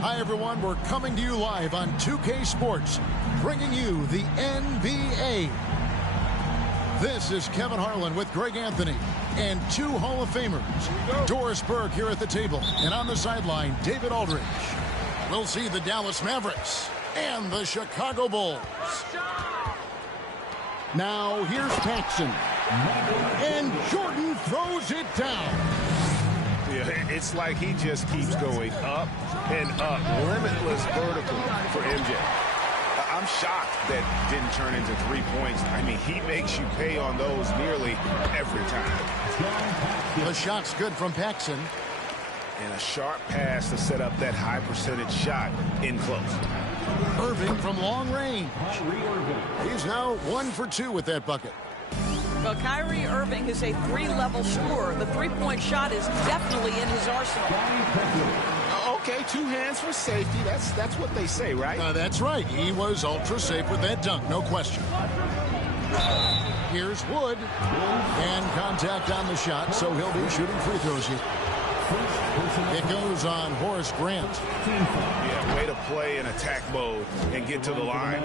Hi, everyone. We're coming to you live on 2K Sports, bringing you the NBA. This is Kevin Harlan with Greg Anthony and two Hall of Famers. Doris Burke here at the table, and on the sideline, David Aldridge. We'll see the Dallas Mavericks and the Chicago Bulls. Now, here's Paxson. And Jordan throws it down. Yeah, it's like he just keeps going up and up. Limitless vertical for MJ. I'm shocked that didn't turn into 3 points. I mean, he makes you pay on those nearly every time. The shot's good from Paxson. And a sharp pass to set up that high percentage shot in close. Irving from long range. He's now 1 for 2 with that bucket. Well, Kyrie Irving is a 3-level scorer. The three-point shot is definitely in his arsenal. Okay, 2 hands for safety. That's what they say, right? That's right. He was ultra safe with that dunk, no question. Here's Wood. And contact on the shot, so he'll be shooting free throws here. It goes on Horace Grant. Yeah, way to play in attack mode and get to the line.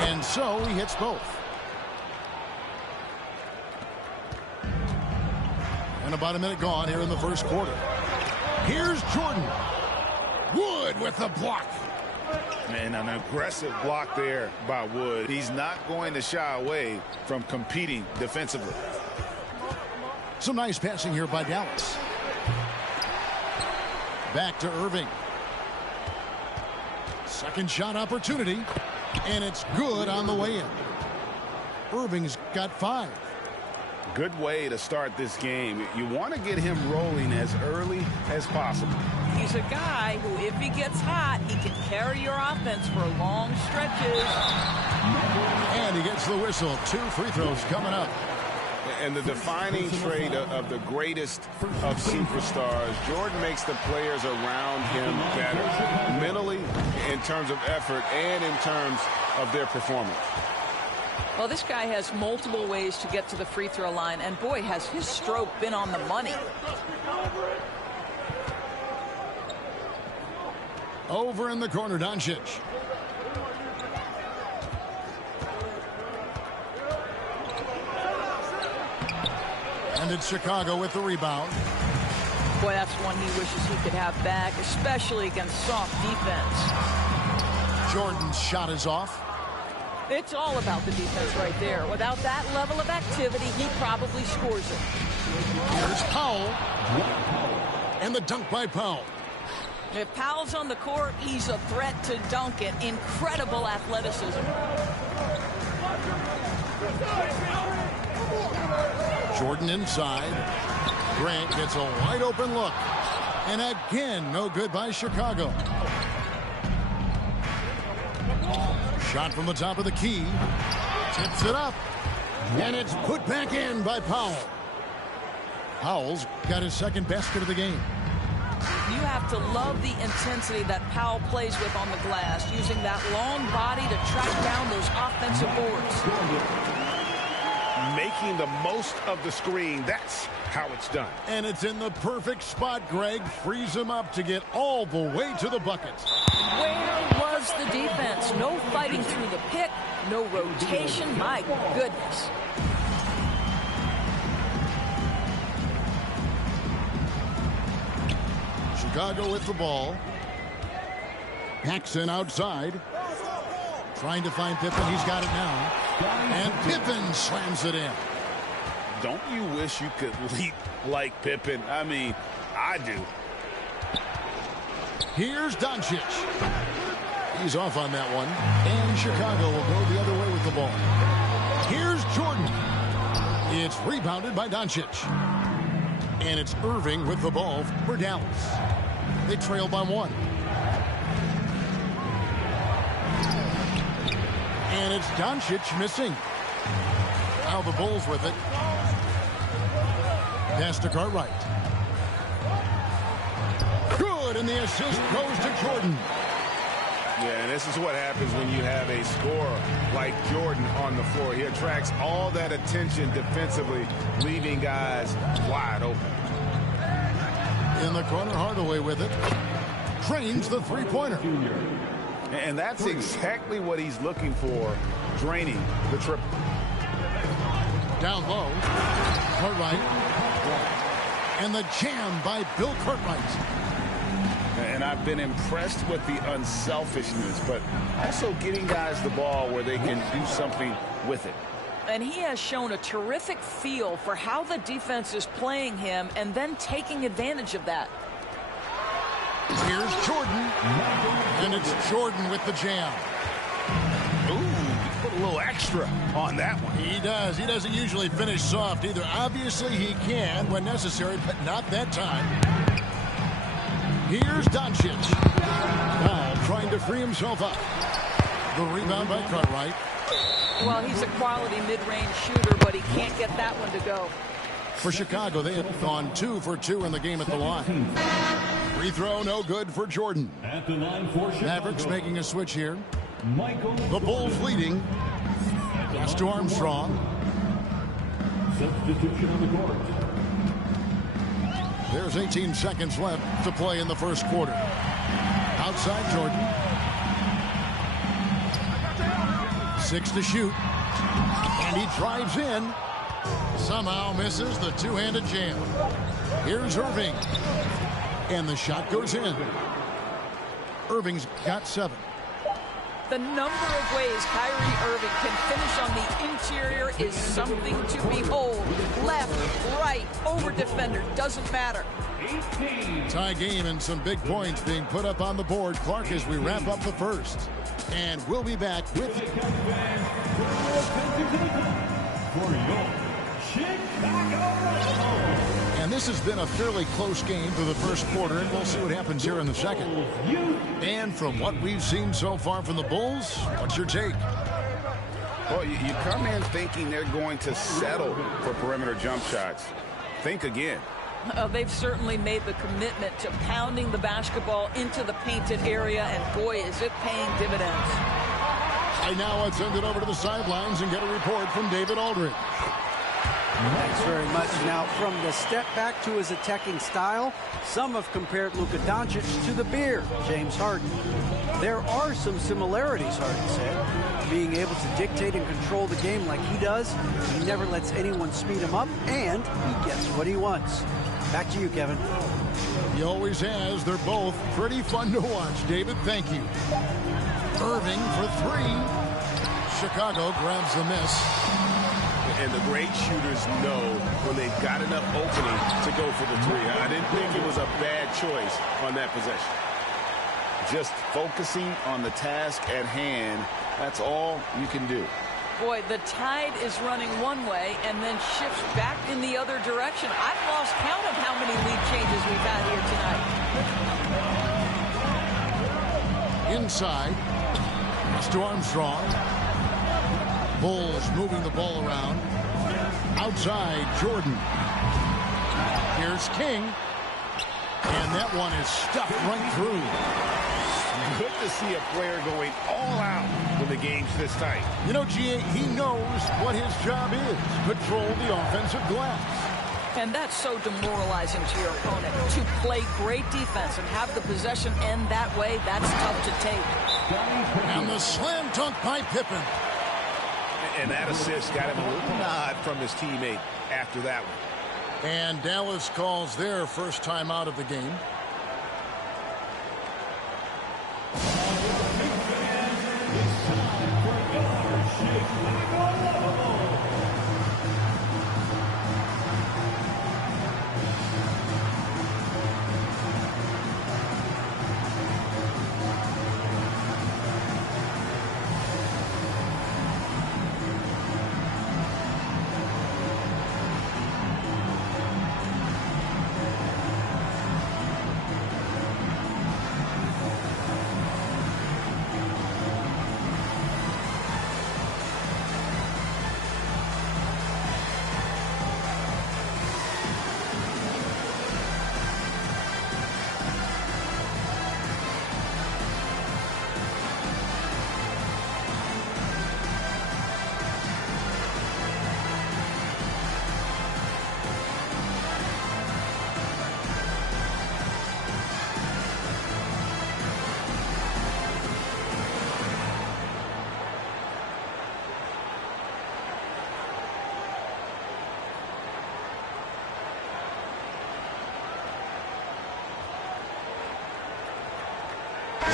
And so he hits both. And about a minute gone here in the first quarter. Here's Jordan. Wood with the block. Man, an aggressive block there by Wood. He's not going to shy away from competing defensively. Some nice passing here by Dallas. Back to Irving. Second shot opportunity. And it's good on the way in. Irving's got 5. Good way to start this game. You want to get him rolling as early as possible. He's a guy who, if he gets hot, he can carry your offense for long stretches. And he gets the whistle. 2 free throws coming up. And the defining trait of the greatest of superstars, Jordan makes the players around him better, mentally, in terms of effort, and in terms of their performance. Well, this guy has multiple ways to get to the free throw line, and boy, has his stroke been on the money. Over in the corner, Doncic. And it's Chicago with the rebound. Boy, that's one he wishes he could have back, especially against soft defense. Jordan's shot is off. It's all about the defense right there. Without that level of activity, he probably scores it. Here's Powell. And the dunk by Powell. If Powell's on the court, he's a threat to dunk it. Incredible athleticism. Jordan inside. Grant gets a wide open look. And again, no good by Chicago. Shot from the top of the key. Tips it up. And it's put back in by Powell. Powell's got his second basket of the game. You have to love the intensity that Powell plays with on the glass, using that long body to track down those offensive boards. Making the most of the screen. That's how it's done. And it's in the perfect spot, Greg. Frees him up to get all the way to the bucket. Where was the defense? No fighting through the pick. No rotation. My goodness. Chicago with the ball. Paxson outside. Trying to find Pippen. He's got it now. And Pippen slams it in. Don't you wish you could leap like Pippen? I mean, I do. Here's Doncic. He's off on that one. And Chicago will go the other way with the ball. Here's Jordan. It's rebounded by Doncic. And it's Irving with the ball for Dallas. They trail by 1. And it's Doncic missing. Now the Bulls with it. Pass to Cartwright. Good, and the assist goes to Jordan. Yeah, and this is what happens when you have a scorer like Jordan on the floor. He attracts all that attention defensively, leaving guys wide open. In the corner, Hardaway with it. Drains the three-pointer. And that's exactly what he's looking for, draining the triple. Down low. Cartwright. And the jam by Bill Cartwright. And I've been impressed with the unselfishness, but also getting guys the ball where they can do something with it. And he has shown a terrific feel for how the defense is playing him and then taking advantage of that. Here's Jordan. And it's Jordan with the jam. Ooh, put a little extra on that one. He does. He doesn't usually finish soft either. Obviously, he can when necessary, but not that time. Here's Doncic. Now trying to free himself up. The rebound by Cartwright. Well, he's a quality mid-range shooter, but he can't get that one to go. For Chicago, they have gone 2 for 2 in the game at the line. Free throw, no good for Jordan. At the line for Chicago, Mavericks making a switch here. Michael. The Bulls leading. Pass to Armstrong. Substitution on the court. There's 18 seconds left to play in the first quarter. Outside Jordan. 6 to shoot. And he drives in. Somehow misses the two-handed jam. Here's Irving. And the shot goes in. Irving's got 7. The number of ways Kyrie Irving can finish on the interior is something to behold. Left, right, over defender, doesn't matter. Tie game and some big points being put up on the board. Clark, as we wrap up the first. And we'll be back with And this has been a fairly close game for the first quarter, and we'll see what happens here in the second. And from what we've seen so far from the Bulls, what's your take? Well, you come in thinking they're going to settle for perimeter jump shots. Think again. They've certainly made the commitment to pounding the basketball into the painted area, and boy, is it paying dividends. And now let's send it over to the sidelines and get a report from David Aldridge. Thanks very much. Now, from the step back to his attacking style, some have compared Luka Doncic to the Bear, James Harden. There are some similarities, Harden said. Being able to dictate and control the game like he does, he never lets anyone speed him up, and he gets what he wants. Back to you, Kevin. He always has. They're both pretty fun to watch. David, thank you. Irving for 3. Chicago grabs the miss. And the great shooters know when they've got enough opening to go for the 3. I didn't think it was a bad choice on that possession. Just focusing on the task at hand, that's all you can do. Boy, the tide is running one way and then shifts back in the other direction. I've lost count of how many lead changes we've had here tonight. Inside. Pass to Armstrong. Bulls moving the ball around. Outside, Jordan. Here's King. And that one is stuffed right through. Good to see a player going all out when the game's this tight. You know, G.A., he knows what his job is. Control the offensive glass. And that's so demoralizing to your opponent. To play great defense and have the possession end that way, that's tough to take. And the slam dunk by Pippen. And that assist got him a little nod from his teammate after that one. And Dallas calls their first time out of the game.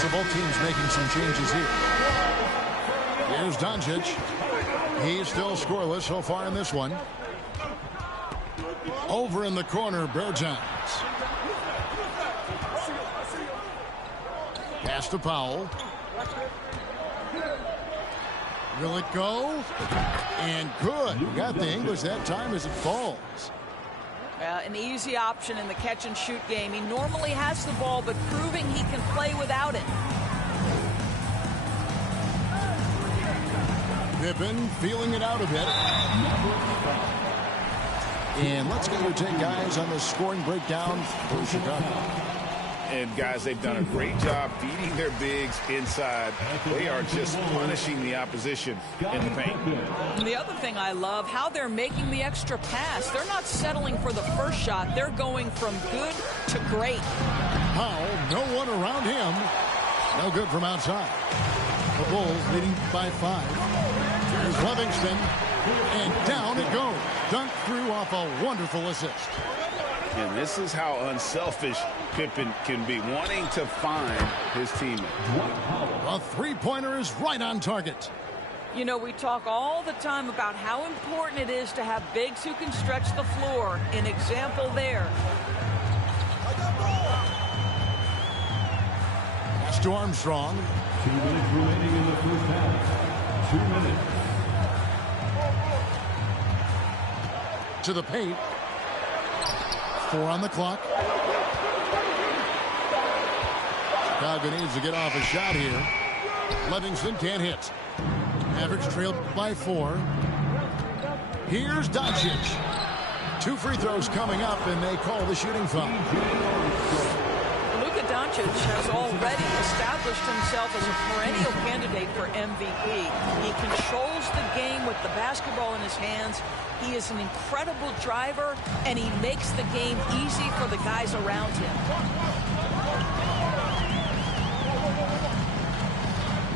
So both teams making some changes here. Here's Doncic. He's still scoreless so far in this one. Over in the corner, Bertans. Pass to Powell. Will it go? And good. Got the English that time as it falls. An easy option in the catch-and-shoot game. He normally has the ball, but proving he can play without it. Pippen feeling it out a bit. And let's get your take, guys, on the scoring breakdown for Chicago. And, guys, they've done a great job feeding their bigs inside. They are just punishing the opposition in the paint. And the other thing I love, how they're making the extra pass. They're not settling for the first shot. They're going from good to great. Powell, no one around him. No good from outside. The Bulls leading by 5. Here's Livingston. And down it goes. Dunked through off a wonderful assist. And this is how unselfish Pippen can be, wanting to find his teammate. A three-pointer is right on target. You know, we talk all the time about how important it is to have bigs who can stretch the floor. An example there. Pass to Armstrong. 2 minutes remaining in the first half. 2 minutes. To the paint. 4 on the clock. Chicago needs to get off a shot here. Livingston can't hit. Mavericks trailed by 4. Here's Doncic. 2 free throws coming up, and they call the shooting foul. Luka Doncic has already established himself as a perennial candidate for MVP. He controls the game with the basketball in his hands. He is an incredible driver, and he makes the game easy for the guys around him.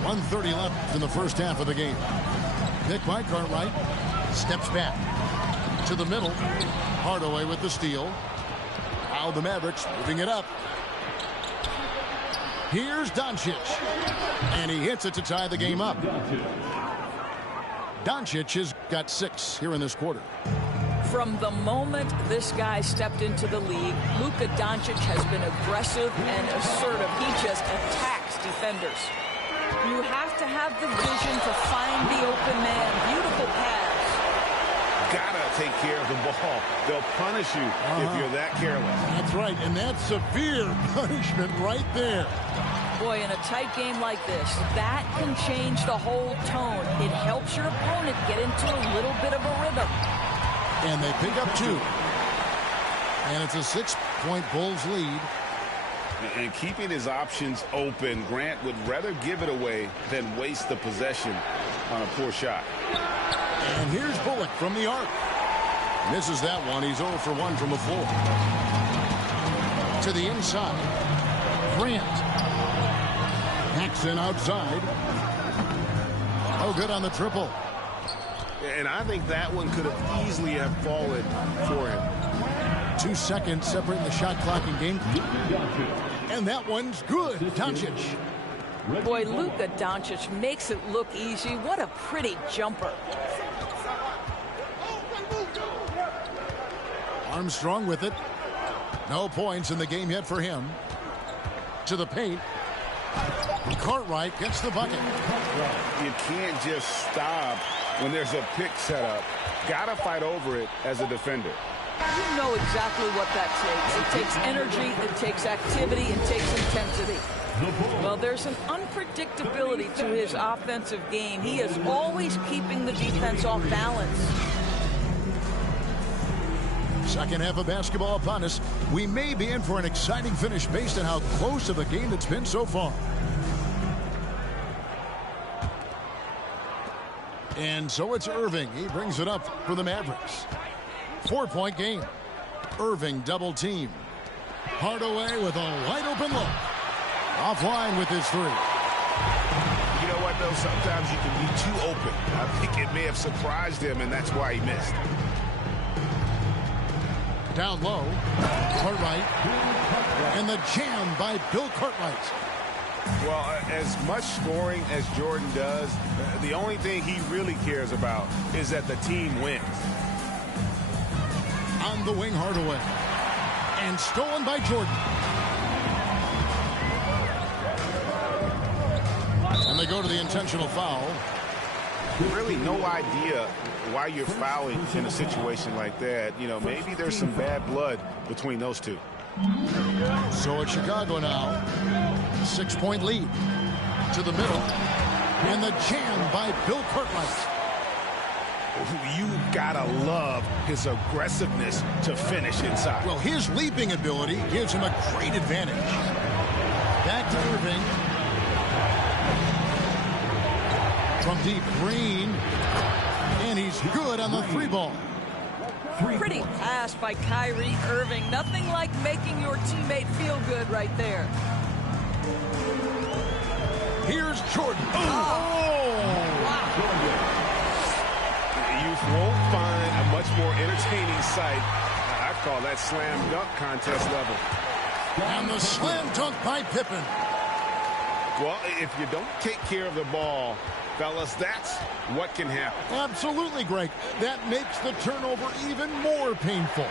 1:30 left in the first half of the game. Pick by Cartwright. Steps back to the middle. Hardaway with the steal. Now the Mavericks moving it up. Here's Doncic. And he hits it to tie the game up. Doncic has got 6 here in this quarter. From the moment this guy stepped into the league, Luka Doncic has been aggressive and assertive. He just attacks defenders. You have to have the vision to find the open man. Beautiful pass. Gotta take care of the ball. They'll punish you if you're that careless. That's right, and that's severe punishment right there. Boy, in a tight game like this, that can change the whole tone. It helps your opponent get into a little bit of a rhythm. And they pick up 2. And it's a 6-point Bulls lead. And keeping his options open, Grant would rather give it away than waste the possession on a poor shot. And here's Bullock from the arc. Misses that one. He's 0 for 1 from the floor. To the inside. Grant. Paxson outside. Oh, good on the triple. And I think that one could have easily have fallen for him. 2 seconds separating the shot clock and game. And that one's good. Doncic. Boy, Luka Doncic makes it look easy. What a pretty jumper. Armstrong with it. No points in the game yet for him. To the paint. Cartwright gets the bucket. You can't just stop when there's a pick set up. Gotta fight over it as a defender. You know exactly what that takes. It takes energy, it takes activity, it takes intensity. Well, there's an unpredictability to his offensive game. He is always keeping the defense off balance. Second half of basketball upon us. We may be in for an exciting finish based on how close of a game it's been so far. And so it's Irving. He brings it up for the Mavericks. 4-point game. Irving double team. Hardaway with a wide open look. Offline with his 3. You know what, though? Sometimes you can be too open. I think it may have surprised him, and that's why he missed. Down low. Cartwright. And the jam by Bill Cartwright. Well, as much scoring as Jordan does, the only thing he really cares about is that the team wins. On the wing, Hardaway. And stolen by Jordan. And they go to the intentional foul. Really no idea why you're fouling in a situation like that. You know, maybe there's some bad blood between those two. So it's Chicago now. 6-point lead. To the middle. And the jam by Bill Cartwright. You gotta love his aggressiveness to finish inside. Well, his leaping ability gives him a great advantage. Back to Irving. From deep, Green. And he's good on the three ball. Pretty pass by Kyrie Irving. Nothing like making your teammate feel good right there. Here's Jordan. You won't find a much more entertaining sight. I call that slam dunk contest level. And the slam dunk by Pippen. Well, if you don't take care of the ball, fellas, that's what can happen. Absolutely, Greg. That makes the turnover even more painful.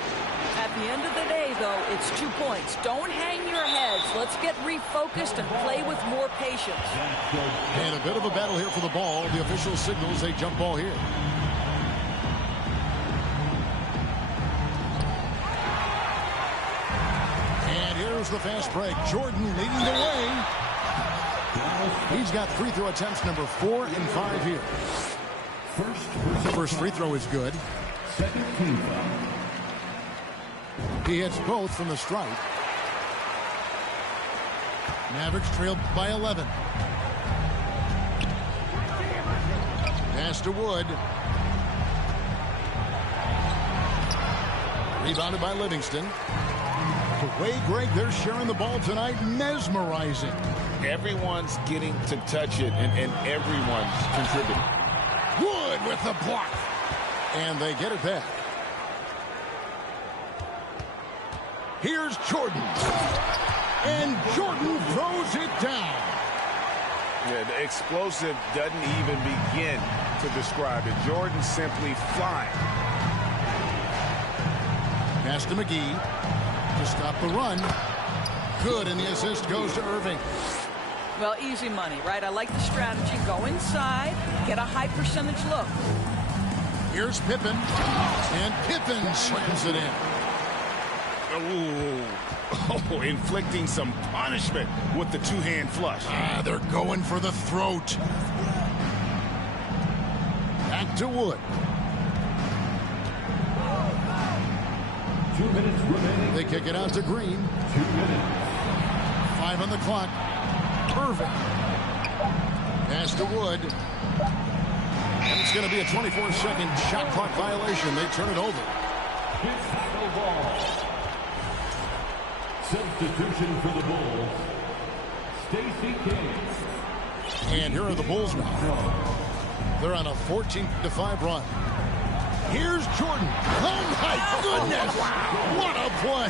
At the end of the day, though, it's 2 points. Don't hang your heads. Let's get refocused and play with more patience. And a bit of a battle here for the ball. The official signals a jump ball here. And here's the fast break. Jordan leading the way. He's got free throw attempts number 4 and 5 here. First free throw is good. Second team foul. He hits both from the stripe. Mavericks trail by 11. Pass to Wood. Rebounded by Livingston. The way, Greg, they're sharing the ball tonight, mesmerizing. Everyone's getting to touch it, and everyone's contributing. Wood with the block. And they get it back. Here's Jordan. And Jordan throws it down. Yeah, the explosive doesn't even begin to describe it. Jordan simply flying. Pass to McGee to stop the run. Good, and the assist goes to Irving. Well, easy money, right? I like the strategy. Go inside, get a high percentage look. Here's Pippen. And Pippen slams it in. Oh, inflicting some punishment with the two-hand flush. They're going for the throat. Back to Wood. 2 minutes remaining. They kick it out to Green. 2 minutes. 5 on the clock. Irving. Pass to Wood. And it's going to be a 24-second shot clock violation. They turn it over. Chicago ball. Substitution for the Bulls. Stacey King. And here are the Bulls now. They're on a 14-5 run. Here's Jordan. Oh, my goodness. What a play.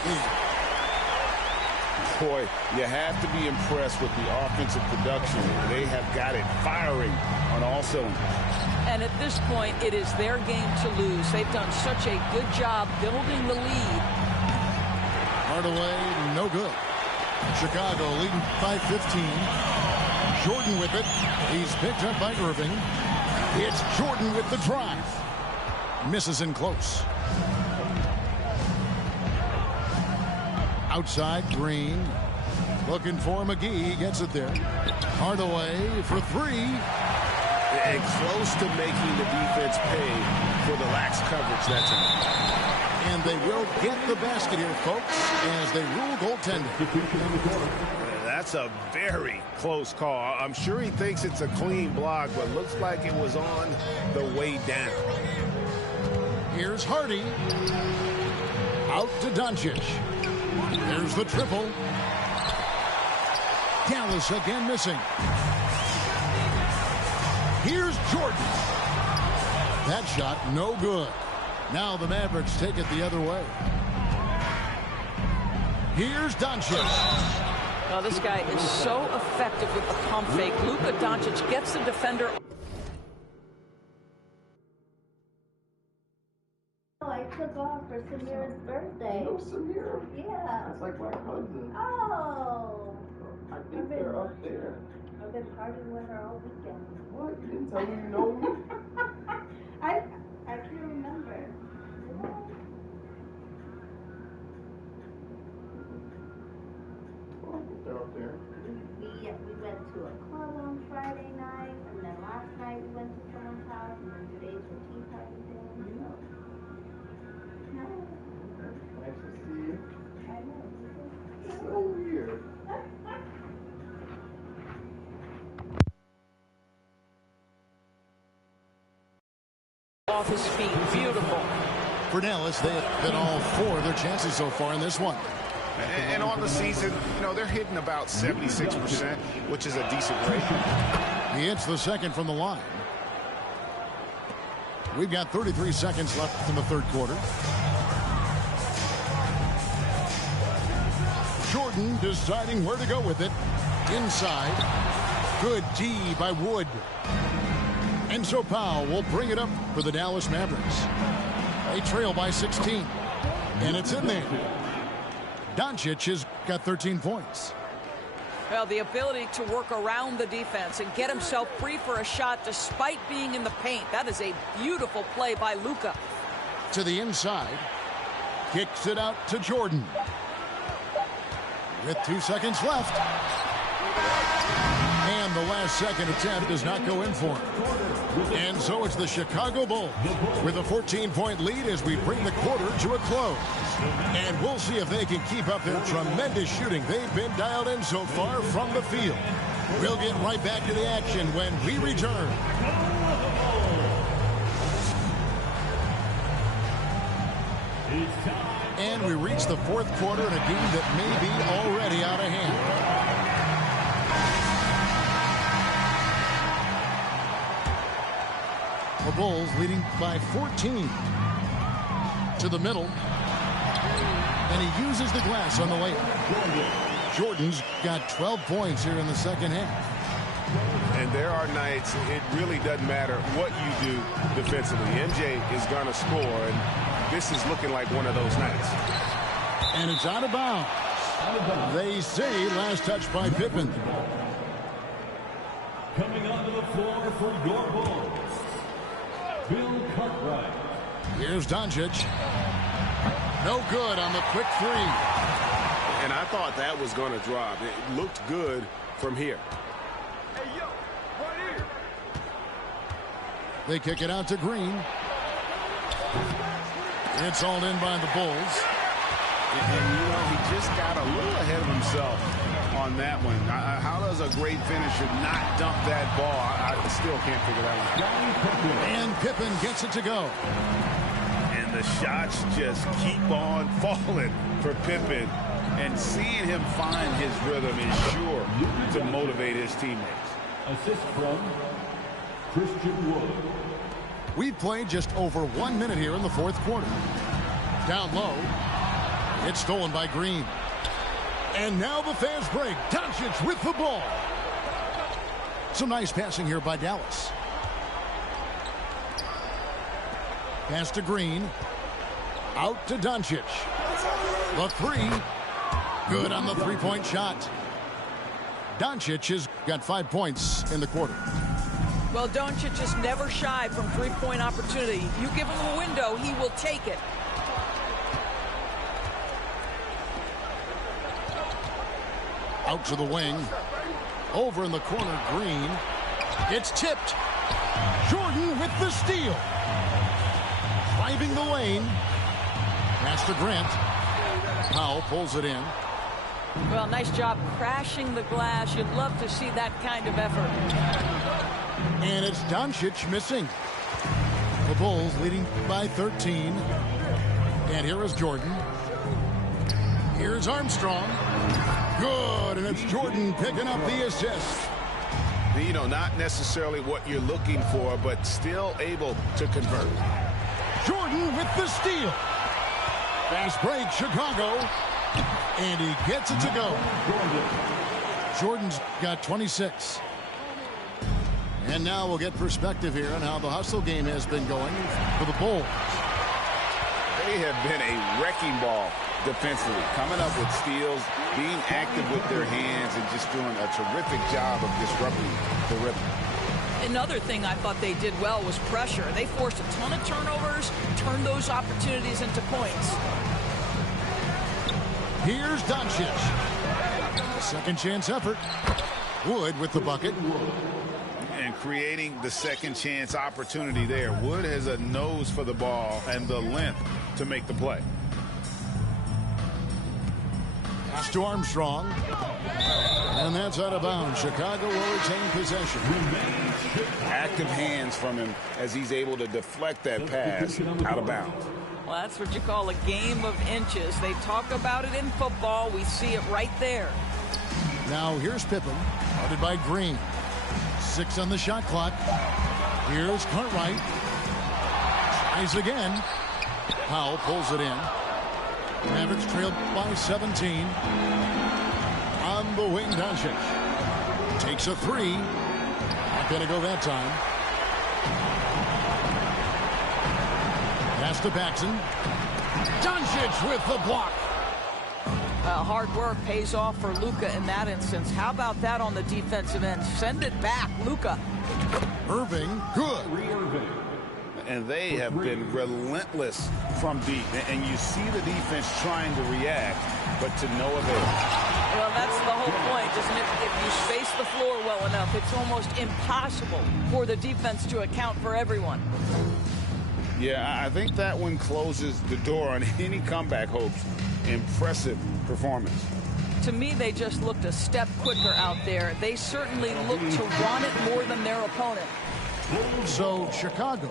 Boy, you have to be impressed with the offensive production. They have got it firing on all cylinders. And at this point, it is their game to lose. They've done such a good job building the lead. Hardaway, no good. Chicago leading by 15. Jordan with it. He's picked up by Irving. It's Jordan with the drive. Misses in close. Outside, Green. Looking for McGee. Gets it there. Hardaway for 3. And close to making the defense pay for the lax coverage that time. And they will get the basket here, folks, as they rule goaltending. That's a very close call. I'm sure he thinks it's a clean block, but looks like it was on the way down. Here's Hardy. Out to Doncic. There's the triple. Dallas again missing. Here's Jordan. That shot no good. Now the Mavericks take it the other way. Here's Doncic. Well, this guy is so effective with the pump fake. Luka Doncic gets the defender. I took off for Samira's birthday. You know Samira? Yeah. That's like my cousin. Oh. I think they're up there. I've been partying with her all weekend. What? You didn't tell me you know me? I can't remember. Oh, I think they're up there. We went to a club on Friday night, and then last night we went to someone's house, and then today's your tea party thing. So. Nice to see you. I know. So weird. Off his feet. Beautiful. For Dallas, they have been all 4 of their chances so far in this one. And on the season, you know, they're hitting about 76%, which is a decent rate. He hits the second from the line. We've got 33 seconds left in the third quarter. Jordan deciding where to go with it. Inside. Good D by Wood. And so Powell will bring it up for the Dallas Mavericks. They trail by 16. And it's in there. Doncic has got 13 points. Well, the ability to work around the defense and get himself free for a shot despite being in the paint. That is a beautiful play by Luka. To the inside. Kicks it out to Jordan. With 2 seconds left. And the last second attempt does not go in for him. And so it's the Chicago Bulls with a 14-point lead as we bring the quarter to a close. And we'll see if they can keep up their tremendous shooting they've been dialed in so far from the field. We'll get right back to the action when we return. And we reach the fourth quarter in a game that may be already out of hand. The Bulls leading by 14. To the middle. And he uses the glass on the layup. Jordan's got 12 points here in the second half. And there are nights it really doesn't matter what you do defensively. MJ is going to score, and this is looking like one of those nights. And it's out of bounds. They say last touch by Pippen. Coming onto the floor for your Bulls, Bill Cartwright. Here's Doncic. No good on the quick three. And I thought that was going to drop. It looked good from here. Hey, yo, right here. They kick it out to Green. It's hauled in by the Bulls. And you know, he just got a little ahead of himself on that one. How does a great finisher not dump that ball? I still can't figure that one out. And Pippen gets it to go. And the shots just keep on falling for Pippen. And seeing him find his rhythm is sure to motivate his teammates. Assist from Christian Wood. We've played just over 1 minute here in the fourth quarter. Down low. It's stolen by Green. And now the fast break. Doncic with the ball. Some nice passing here by Dallas. Pass to Green. Out to Doncic. The three. Good on the three-point shot. Doncic has got 5 points in the quarter. Well, Doncic is never shy from three-point opportunity. You give him a window, he will take it. Out to the wing. Over in the corner, Green. It's tipped. Jordan with the steal. Driving the lane. Pass to Grant. Powell pulls it in. Well, nice job crashing the glass. You'd love to see that kind of effort. And it's Doncic missing. The Bulls leading by 13. And here is Jordan. Here's Armstrong. Good, and it's Jordan picking up the assist. You know, not necessarily what you're looking for, but still able to convert. Jordan with the steal. Fast break, Chicago. And he gets it to go. Jordan's got 26. And now we'll get perspective here on how the hustle game has been going for the Bulls. They have been a wrecking ball defensively, coming up with steals, being active with their hands, and just doing a terrific job of disrupting the rhythm. Another thing I thought they did well was pressure. They forced a ton of turnovers, turned those opportunities into points. Here's Doncic. Second chance effort. Wood with the bucket. And creating the second chance opportunity there. Wood has a nose for the ball and the length to make the play. Pass to Armstrong. And that's out of bounds. Chicago will retain possession. Active hands from him as he's able to deflect that pass out of bounds. Well, that's what you call a game of inches. They talk about it in football. We see it right there. Now here's Pippen, guarded by Green. 6 on the shot clock. Here's Cartwright. Tries again. Powell pulls it in. Mavericks trail by 17. On the wing, Doncic. Takes a 3. Not going to go that time. Pass to Paxson. Doncic with the block. Hard work pays off for Luka in that instance. How about that on the defensive end? Send it back, Luka. Irving, good. And they have been relentless from deep. And you see the defense trying to react, but to no avail. Well, that's the whole point, isn't it? If you space the floor well enough, it's almost impossible for the defense to account for everyone. Yeah, I think that one closes the door on any comeback hopes. Impressive performance. To me, they just looked a step quicker out there. They certainly looked to want it more than their opponent. So Chicago